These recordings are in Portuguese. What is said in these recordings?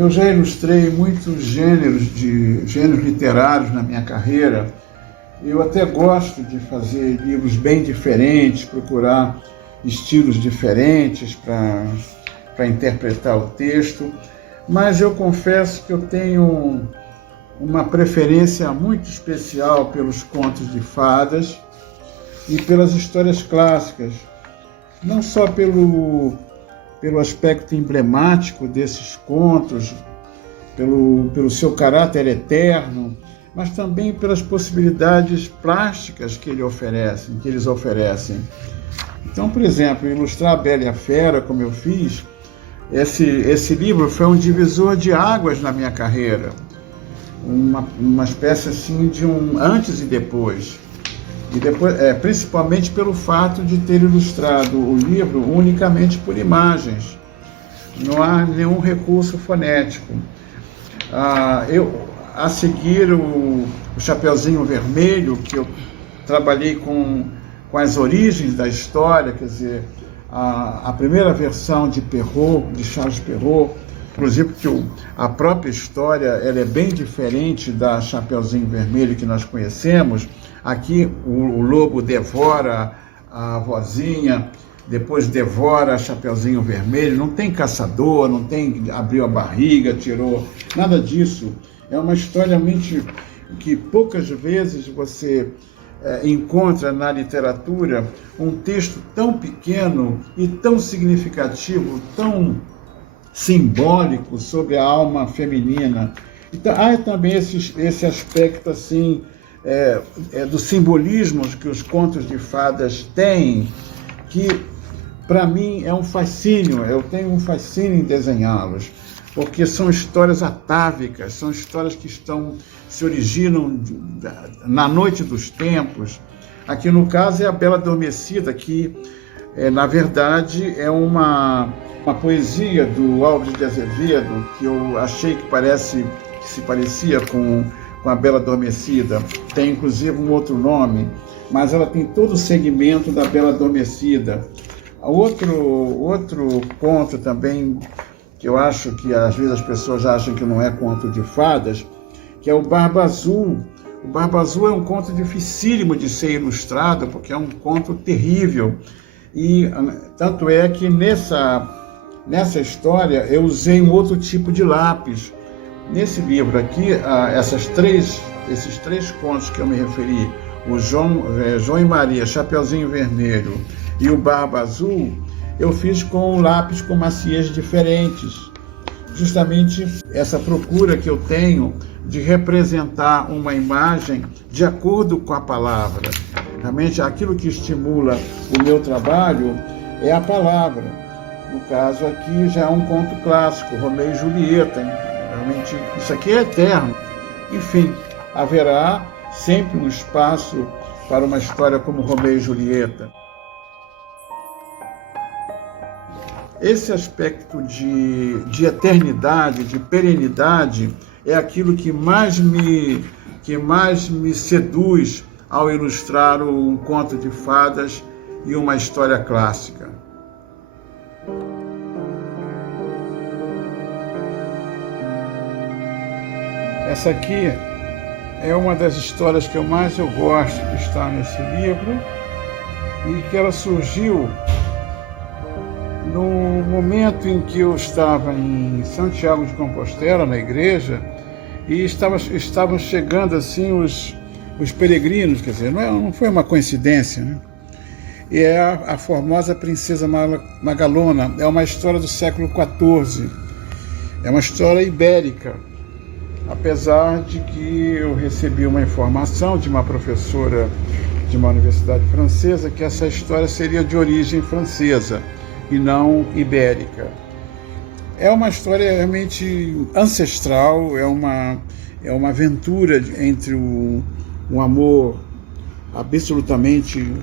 Eu já ilustrei muitos gêneros literários na minha carreira. Eu até gosto de fazer livros bem diferentes, procurar estilos diferentes para interpretar o texto, mas eu confesso que eu tenho uma preferência muito especial pelos contos de fadas e pelas histórias clássicas, não só pelo aspecto emblemático desses contos, pelo seu caráter eterno, mas também pelas possibilidades plásticas que eles oferecem. Então, por exemplo, ilustrar a Bela e a Fera, como eu fiz, esse livro foi um divisor de águas na minha carreira, uma espécie assim de um antes e depois. E depois, principalmente pelo fato de ter ilustrado o livro unicamente por imagens. Não há nenhum recurso fonético. A seguir o Chapeuzinho Vermelho, que eu trabalhei com as origens da história, quer dizer, a primeira versão de Perrault, de Charles Perrault, inclusive que a própria história ela é bem diferente da Chapeuzinho Vermelho que nós conhecemos. Aqui o lobo devora a vozinha, depois devora a Chapeuzinho Vermelho, não tem caçador, não tem abriu a barriga, tirou, nada disso. É uma história realmente que poucas vezes você encontra na literatura um texto tão pequeno e tão significativo, tão simbólico sobre a alma feminina. Então, há também esse aspecto assim, do simbolismo que os contos de fadas têm, que para mim é um fascínio, eu tenho um fascínio em desenhá-los, porque são histórias atávicas, são histórias que se originam na noite dos tempos. Aqui no caso é a Bela Adormecida, que na verdade é uma poesia do Álvares de Azevedo, que eu achei que se parecia com a Bela Adormecida. Tem inclusive um outro nome, mas ela tem todo o segmento da Bela Adormecida. Outro conto também, que eu acho que às vezes as pessoas acham que não é conto de fadas, que é o Barba Azul. O Barba Azul é um conto dificílimo de ser ilustrado, porque é um conto terrível. E tanto é que nessa história eu usei um outro tipo de lápis. Nesse livro aqui, esses três contos que eu me referi, o João e Maria, Chapeuzinho Vermelho e o Barba Azul, eu fiz com um lápis com maciez diferentes. Justamente essa procura que eu tenho de representar uma imagem de acordo com a palavra. Realmente, aquilo que estimula o meu trabalho é a palavra. No caso aqui já é um conto clássico, Romeu e Julieta. Realmente, isso aqui é eterno. Enfim, haverá sempre um espaço para uma história como Romeu e Julieta. Esse aspecto de eternidade, de perenidade, é aquilo que mais me seduz ao ilustrar um conto de fadas e uma história clássica. Essa aqui é uma das histórias que eu gosto que está nesse livro, e que ela surgiu no momento em que eu estava em Santiago de Compostela, na igreja, e estavam chegando assim os peregrinos, quer dizer, não foi uma coincidência, né? E é a formosa Princesa Magalona, é uma história do século XIV, é uma história ibérica, apesar de que eu recebi uma informação de uma professora de uma universidade francesa que essa história seria de origem francesa e não ibérica. É uma história realmente ancestral, é uma aventura entre um amor absolutamente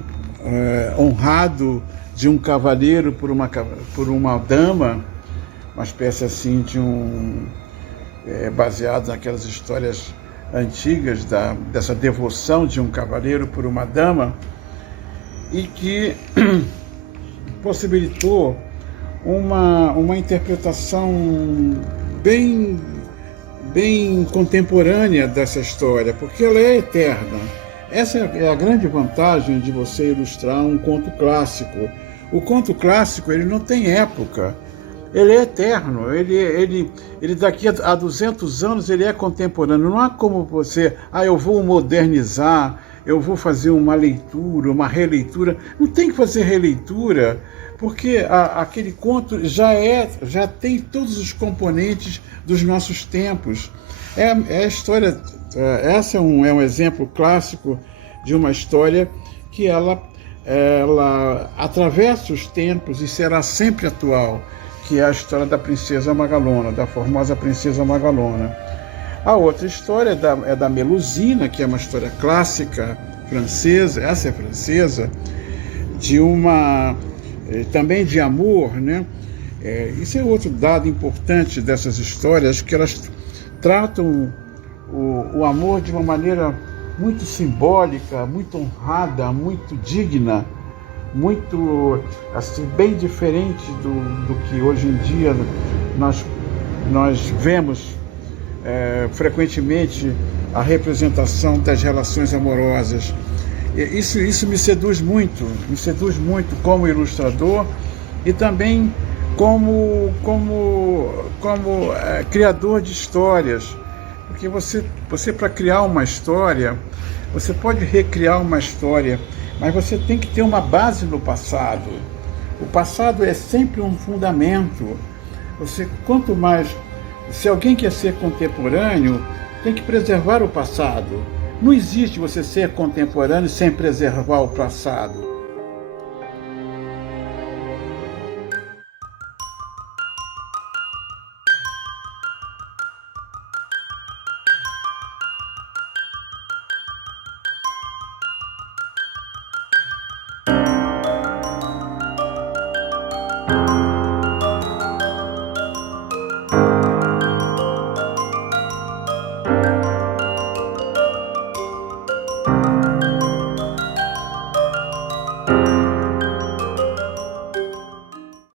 honrado de um cavaleiro por uma dama, uma espécie assim de baseado naquelas histórias antigas dessa devoção de um cavaleiro por uma dama, e que possibilitou uma interpretação bem, bem contemporânea dessa história, porque ela é eterna. Essa é a grande vantagem de você ilustrar um conto clássico. O conto clássico, ele não tem época, ele é eterno, ele daqui a 200 anos ele é contemporâneo. Não há como você, eu vou modernizar, eu vou fazer uma leitura, uma releitura. Não tem que fazer releitura, porque aquele conto já tem todos os componentes dos nossos tempos. É a história, essa é um exemplo clássico de uma história que ela atravessa os tempos e será sempre atual, que é a história da Princesa Magalona, da formosa Princesa Magalona. A outra história é da Melusina, que é uma história clássica francesa, essa é francesa, também de amor, né? Isso é outro dado importante dessas histórias, que elas tratam o amor de uma maneira muito simbólica, muito honrada, muito digna, muito, assim, bem diferente do que hoje em dia nós vemos frequentemente a representação das relações amorosas. Isso me seduz muito como ilustrador e também como criador de histórias. Porque você para criar uma história, você pode recriar uma história, mas você tem que ter uma base no passado. O passado é sempre um fundamento. Quanto mais, se alguém quer ser contemporâneo, tem que preservar o passado. Não existe você ser contemporâneo sem preservar o passado.